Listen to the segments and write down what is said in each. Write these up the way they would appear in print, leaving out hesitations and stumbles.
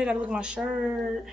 I gotta look at my shirt.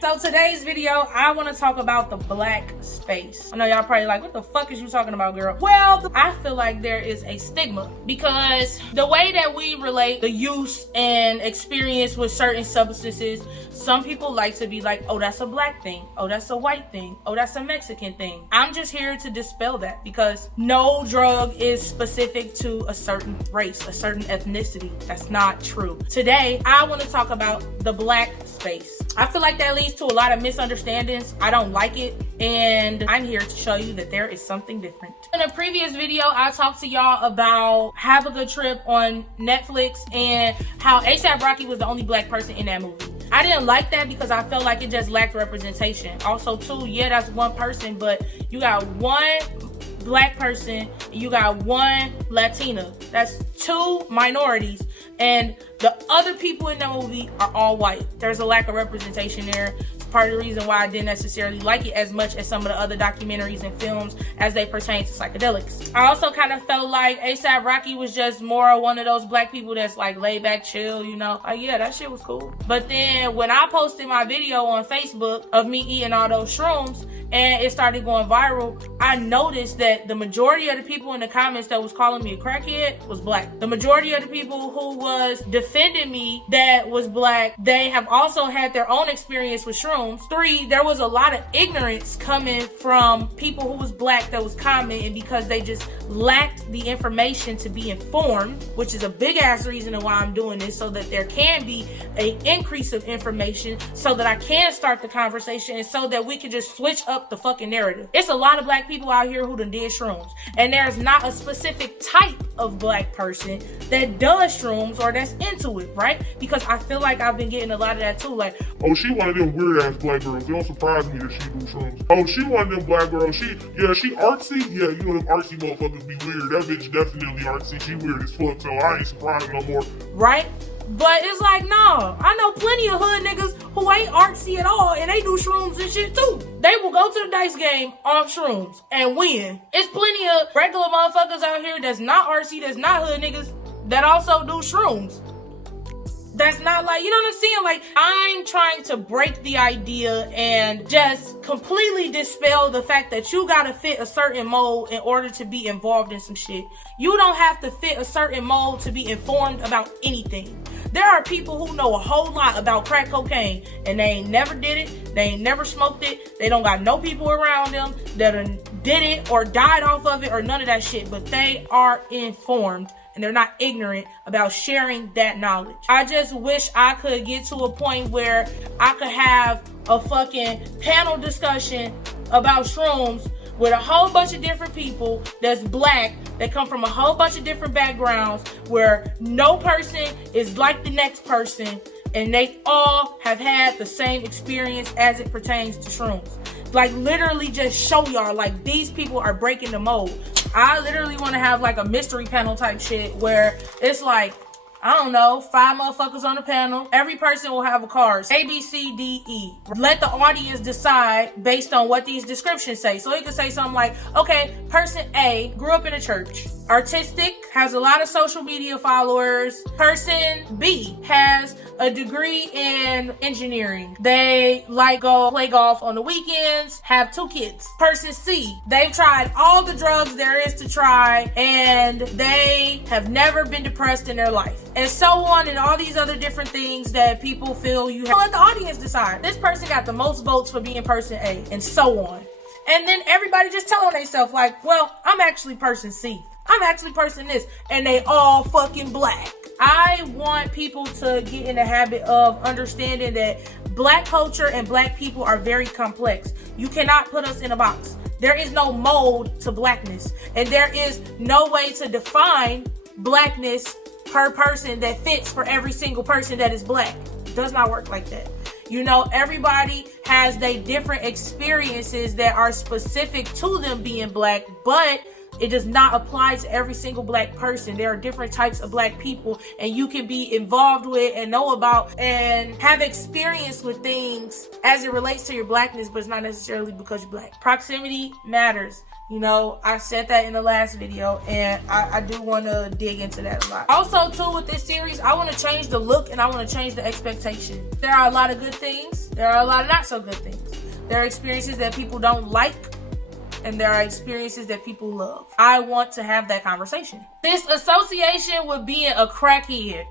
So today's video, I want to talk about the black space. I know y'all probably like, what the fuck is you talking about, girl? Well, I feel like there is a stigma because the way that we relate the use and experience with certain substances, some people like to be like, oh, that's a black thing. Oh, that's a white thing. Oh, that's a Mexican thing. I'm just here to dispel that because no drug is specific to a certain race, a certain ethnicity. That's not true. Today, I want to talk about the black space. I feel like that leads to a lot of misunderstandings. I don't like it, and I'm here to show you that there is something different. In a previous video, I talked to y'all about Have a Good Trip on Netflix and how A$AP Rocky was the only black person in that movie. I didn't like that because I felt like it just lacked representation. Also, too, yeah, that's one person, but you got one black person and you got one Latina. That's two minorities, and the other people in the movie are all white. There's a lack of representation there. It's part of the reason why I didn't necessarily like it as much as some of the other documentaries and films as they pertain to psychedelics. I also kind of felt like A$AP Rocky was just more one of those black people that's like laid back, chill, you know, like, yeah, that shit was cool. But then when I posted my video on Facebook of me eating all those shrooms and it started going viral, I noticed that the majority of the people in the comments that was calling me a crackhead was black. The majority of the people who was defending me that was black, they have also had their own experience with shrooms. 3, there was a lot of ignorance coming from people who was black that was commenting because they just lacked the information to be informed, which is a big ass reason why I'm doing this, so that there can be an increase of information so that I can start the conversation and so that we can just switch up the fucking narrative. It's a lot of black people out here who done did shrooms, and there's not a specific type of black person that does shrooms or that's into it, right? Because I feel like I've been getting a lot of that too, like, oh, she one of them weird ass black girls. It don't surprise me that she do shrooms. Oh, she one of them black girls. She artsy. Yeah, you know them artsy motherfuckers be weird. That bitch definitely artsy. She weird as fuck, so I ain't surprised no more. Right? But it's like, no, I know plenty of hood niggas who ain't artsy at all, and they do shrooms and shit too. They will go to the dice game off shrooms and win. It's plenty of regular motherfuckers out here that's not artsy, that's not hood niggas, that also do shrooms. That's not like, you know what I'm saying? Like, I'm trying to break the idea and just completely dispel the fact that you gotta fit a certain mold in order to be involved in some shit. You don't have to fit a certain mold to be informed about anything. There are people who know a whole lot about crack cocaine and they ain't never did it, they ain't never smoked it, they don't got no people around them that did it or died off of it or none of that shit, but they are informed and they're not ignorant about sharing that knowledge. I just wish I could get to a point where I could have a fucking panel discussion about shrooms with a whole bunch of different people that's black, that come from a whole bunch of different backgrounds, where no person is like the next person, and they all have had the same experience as it pertains to shrooms. Like, literally just show y'all, like, these people are breaking the mold. I literally want to have like a mystery panel type shit where it's like, I don't know, 5 motherfuckers on the panel. Every person will have a card, A, B, C, D, E. Let the audience decide based on what these descriptions say. So you can say something like, okay, person A grew up in a church, artistic, has a lot of social media followers. Person B has a degree in engineering. They like go play golf on the weekends, have 2 kids. Person C, they've tried all the drugs there is to try, and they have never been depressed in their life. And so on, and all these other different things that people feel you have. Let the audience decide. This person got the most votes for being person A, and so on. And then everybody just tell on themselves like, well, I'm actually person C. I'm actually person this. And they all fucking black. I want people to get in the habit of understanding that black culture and black people are very complex. You cannot put us in a box. There is no mold to blackness. And there is no way to define blackness per person that fits for every single person that is black. It does not work like that. You know, everybody has their different experiences that are specific to them being black, but It does not apply to every single black person. There are different types of black people, and you can be involved with and know about and have experience with things as it relates to your blackness, but it's not necessarily because you're black. Proximity matters. You know, I said that in the last video, and I do want to dig into that a lot. Also, too, with this series, I want to change the look and I want to change the expectation. There are a lot of good things. There are a lot of not so good things. There are experiences that people don't like, and there are experiences that people love. I want to have that conversation. This association with being a crackhead.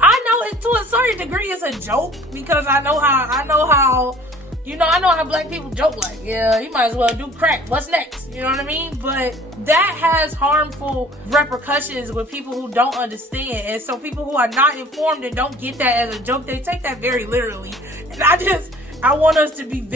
I know it to a certain degree it's a joke, because I know how black people joke, like, yeah, you might as well do crack. What's next? You know what I mean? But that has harmful repercussions with people who don't understand. And so people who are not informed and don't get that as a joke, they take that very literally. And I want us to be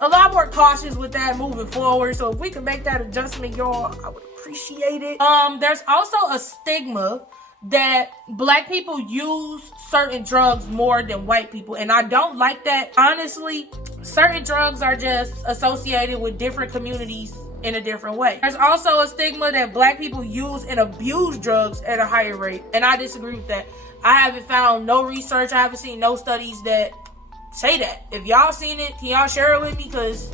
a lot more cautious with that moving forward. So if we can make that adjustment, y'all, I would appreciate it. There's also a stigma that black people use certain drugs more than white people, and I don't like that. Honestly, certain drugs are just associated with different communities in a different way. There's also a stigma that black people use and abuse drugs at a higher rate, and I disagree with that. I haven't found no research, I haven't seen no studies that say that. If y'all seen it, can y'all share it with me? Because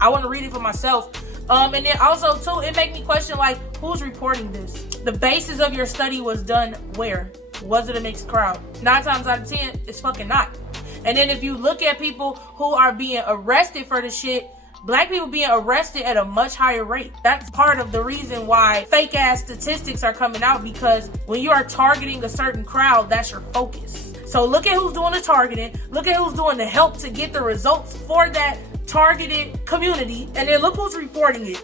I want to read it for myself. And then also too, it make me question, like, who's reporting this? The basis of your study was done where? Was it a mixed crowd? 9 times out of 10, it's fucking not. And then if you look at people who are being arrested for the shit, black people being arrested at a much higher rate. That's part of the reason why fake ass statistics are coming out, because when you are targeting a certain crowd, that's your focus. So look at who's doing the targeting, look at who's doing the help to get the results for that targeted community, and then look who's reporting it.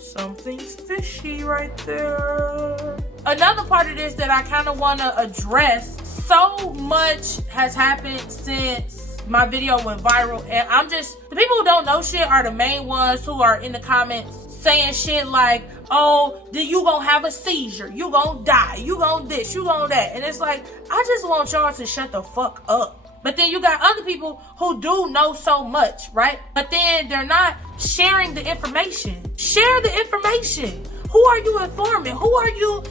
Something's fishy right there. Another part of this that I kind of want to address, so much has happened since my video went viral, and the people who don't know shit are the main ones who are in the comments saying shit like, oh, then you gonna have a seizure, you gonna die, you gonna this, you gonna that. And it's like, I just want y'all to shut the fuck up. But then you got other people who do know so much, right? But then they're not sharing the information. Share the information. Who are you informing? Who are you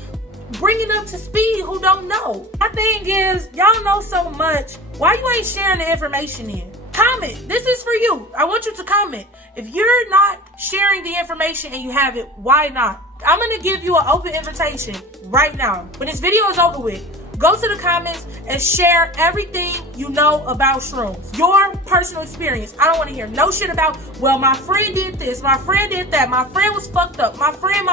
bringing up to speed who don't know? My thing is, y'all know so much. Why you ain't sharing the information then? Comment. This is for you. I want you to comment. If you're not sharing the information and you have it, why not? I'm going to give you an open invitation right now. When this video is over with, go to the comments and share everything you know about shrooms. Your personal experience. I don't want to hear no shit about, well, my friend did this, my friend did that, my friend was fucked up, my friend.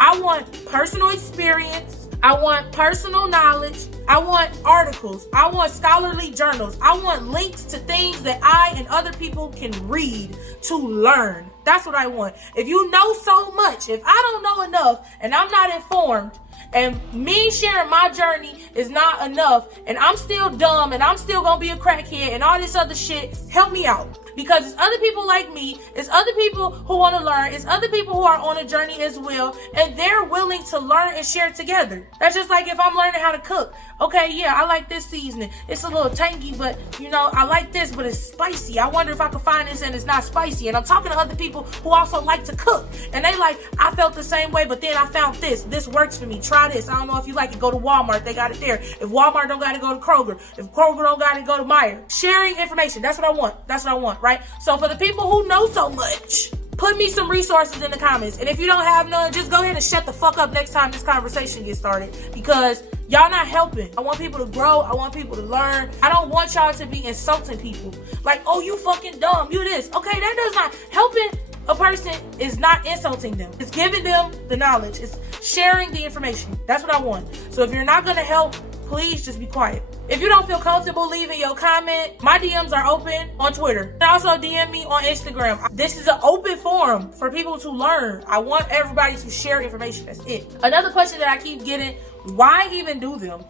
I want personal experience. I want personal knowledge. I want articles. I want scholarly journals. I want links to things that I and other people can read to learn. That's what I want. If you know so much, if I don't know enough and I'm not informed, and me sharing my journey is not enough, and I'm still dumb, and I'm still gonna be a crackhead, and all this other shit, help me out. Because it's other people like me, it's other people who want to learn, it's other people who are on a journey as well, and they're willing to learn and share together. That's just like if I'm learning how to cook. Okay, yeah, I like this seasoning. It's a little tangy, but you know, I like this, but it's spicy. I wonder if I can find this and it's not spicy. And I'm talking to other people who also like to cook, and they like, I felt the same way, but then I found this. This works for me. Try this. I don't know if you like it. Go to Walmart. They got it there. If Walmart don't got it, go to Kroger. If Kroger don't got it, go to Meijer. Sharing information. That's what I want. That's what I want, right? So for the people who know so much, put me some resources in the comments. And if you don't have none, just go ahead and shut the fuck up next time this conversation gets started, because y'all not helping. I want people to grow. I want people to learn. I don't want y'all to be insulting people. Like, oh, you fucking dumb. You this. Okay, that does not. Helping a person is not insulting them. It's giving them the knowledge. It's sharing the information. That's what I want. So if you're not going to help, please just be quiet. If you don't feel comfortable leaving your comment, my DMs are open on Twitter. And also DM me on Instagram. This is an open forum for people to learn. I want everybody to share information. That's it. Another question that I keep getting, why even do them?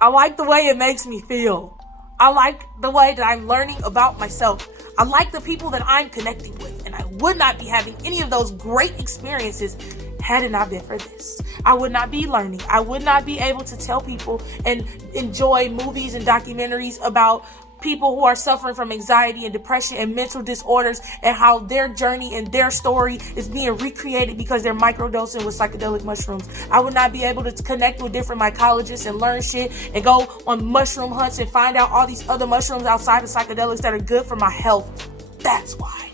I like the way it makes me feel. I like the way that I'm learning about myself. I like the people that I'm connecting with. And I would not be having any of those great experiences had it not been for this. I would not be learning. I would not be able to tell people and enjoy movies and documentaries about people who are suffering from anxiety and depression and mental disorders, and how their journey and their story is being recreated because they're microdosing with psychedelic mushrooms. I would not be able to connect with different mycologists and learn shit and go on mushroom hunts and find out all these other mushrooms outside of psychedelics that are good for my health. That's why.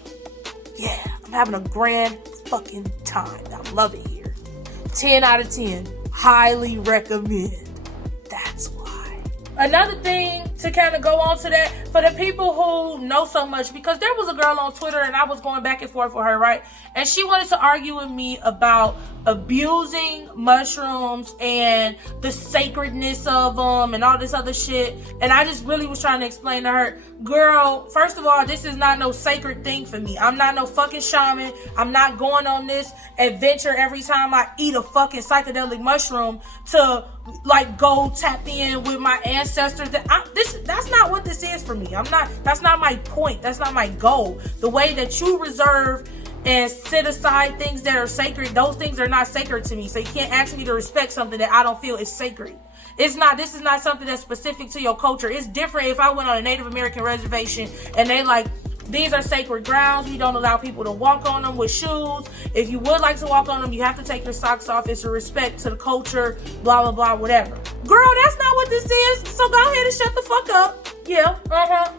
Yeah, I'm having a grand fucking time. I love it here. 10 out of 10. Highly recommend. That's why. Another thing to kind of go on to that, for the people who know so much, because there was a girl on Twitter and I was going back and forth with her, right? And she wanted to argue with me about abusing mushrooms and the sacredness of them and all this other shit. And I just really was trying to explain to her, girl, first of all, this is not no sacred thing for me. I'm not no fucking shaman. I'm not going on this adventure every time I eat a fucking psychedelic mushroom to like go tap in with my ancestors. That's not what this is for me. That's not my point. That's not my goal. The way that you reserve and set aside things that are sacred, those things are not sacred to me. So you can't ask me to respect something that I don't feel is sacred. This is not something that's specific to your culture. It's different if I went on a Native American reservation and they like, these are sacred grounds. We don't allow people to walk on them with shoes. If you would like to walk on them, you have to take your socks off. It's a respect to the culture, blah, blah, blah, whatever. Girl, that's not what this is. So go ahead and shut the fuck up. Yeah,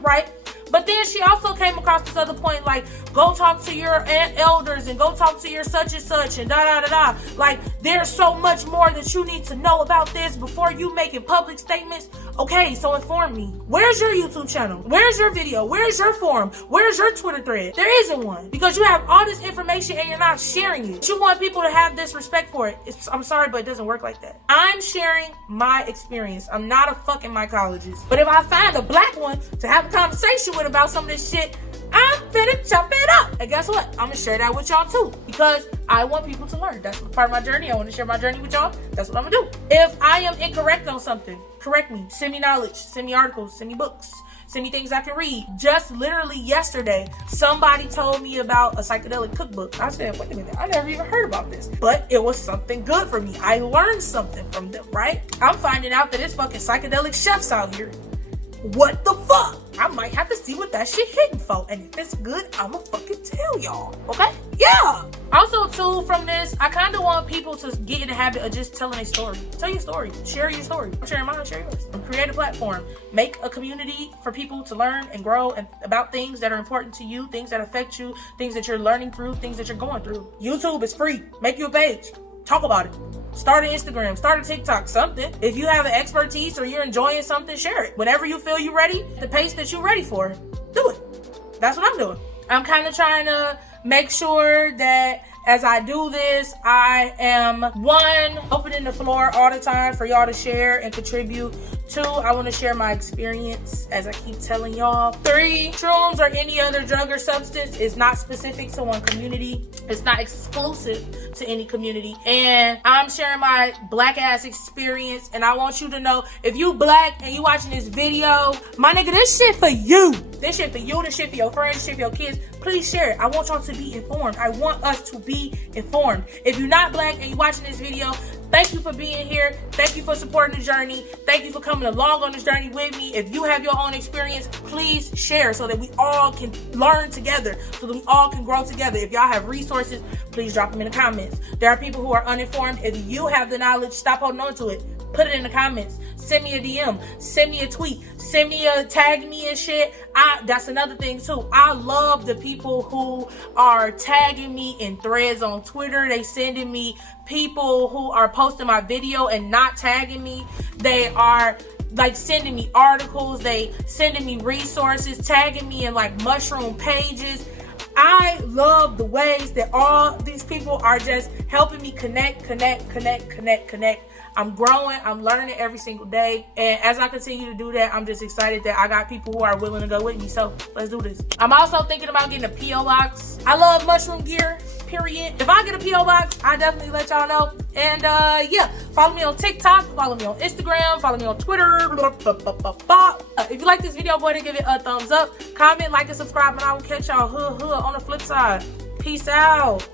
right. But then she also came across this other point, like, go talk to your elders and go talk to your such and such and da-da-da-da. Like, there's so much more that you need to know about this before you making public statements. Okay, so inform me. Where's your YouTube channel? Where's your video? Where's your forum? Where's your Twitter thread? There isn't one. Because you have all this information and you're not sharing it. You want people to have this respect for it. I'm sorry, but it doesn't work like that. I'm sharing my experience. I'm not a fucking mycologist. But if I find a black one to have a conversation with about some of this shit, I'm finna chop it up. And guess what? I'm gonna share that with y'all too. Because I want people to learn. That's part of my journey. I want to share my journey with y'all. That's what I'm gonna do. If I am incorrect on something, correct me. Send me knowledge. Send me articles. Send me books. Send me things I can read. Just literally yesterday, somebody told me about a psychedelic cookbook. I said, wait a minute, I never even heard about this. But it was something good for me. I learned something from them, right? I'm finding out that it's fucking psychedelic chefs out here. What the fuck? I might have to see what that shit hitting for. And if it's good, I'ma fucking tell y'all. Okay? Yeah. Also, too, from this, I kind of want people to get in the habit of just telling a story. Tell your story. Share your story. I'm sharing mine, share yours. Create a platform. Make a community for people to learn and grow and about things that are important to you, things that affect you, things that you're learning through, things that you're going through. YouTube is free. Make you a page. Talk about it. Start an Instagram, start a TikTok, something. If you have an expertise or you're enjoying something, share it. Whenever you feel you're ready, the pace that you're ready for, do it. That's what I'm doing. I'm kind of trying to make sure that as I do this, I am, 1, opening the floor all the time for y'all to share and contribute. 2, I want to share my experience, as I keep telling y'all. 3, shrooms or any other drug or substance is not specific to one community. It's not exclusive to any community. And I'm sharing my black ass experience. And I want you to know, if you black and you watching this video, my nigga, this shit for you. This shit for you, this shit for your friends, this shit for your kids. Please share it. I want y'all to be informed. I want us to be informed. If you're not black and you watching this video, thank you for being here. Thank you for supporting the journey. Thank you for coming along on this journey with me. If you have your own experience, please share so that we all can learn together, so that we all can grow together. If y'all have resources, please drop them in the comments. There are people who are uninformed. If you have the knowledge, stop holding on to it. Put it in the comments. Send me a DM. Send me a tweet. Send me a tag me and shit. That's another thing too. I love the people who are tagging me in threads on Twitter. They sending me people who are posting my video and not tagging me. They are like sending me articles. They sending me resources, tagging me in like mushroom pages. I love the ways that all these people are just helping me connect. I'm growing, I'm learning every single day. And as I continue to do that, I'm just excited that I got people who are willing to go with me. So let's do this. I'm also thinking about getting a P.O. box. I love mushroom gear, period. If I get a P.O. box, I definitely let y'all know. And yeah, follow me on TikTok, follow me on Instagram, follow me on Twitter. If you like this video, go ahead and give it a thumbs up. Comment, like, and subscribe, and I will catch y'all on the flip side. Peace out.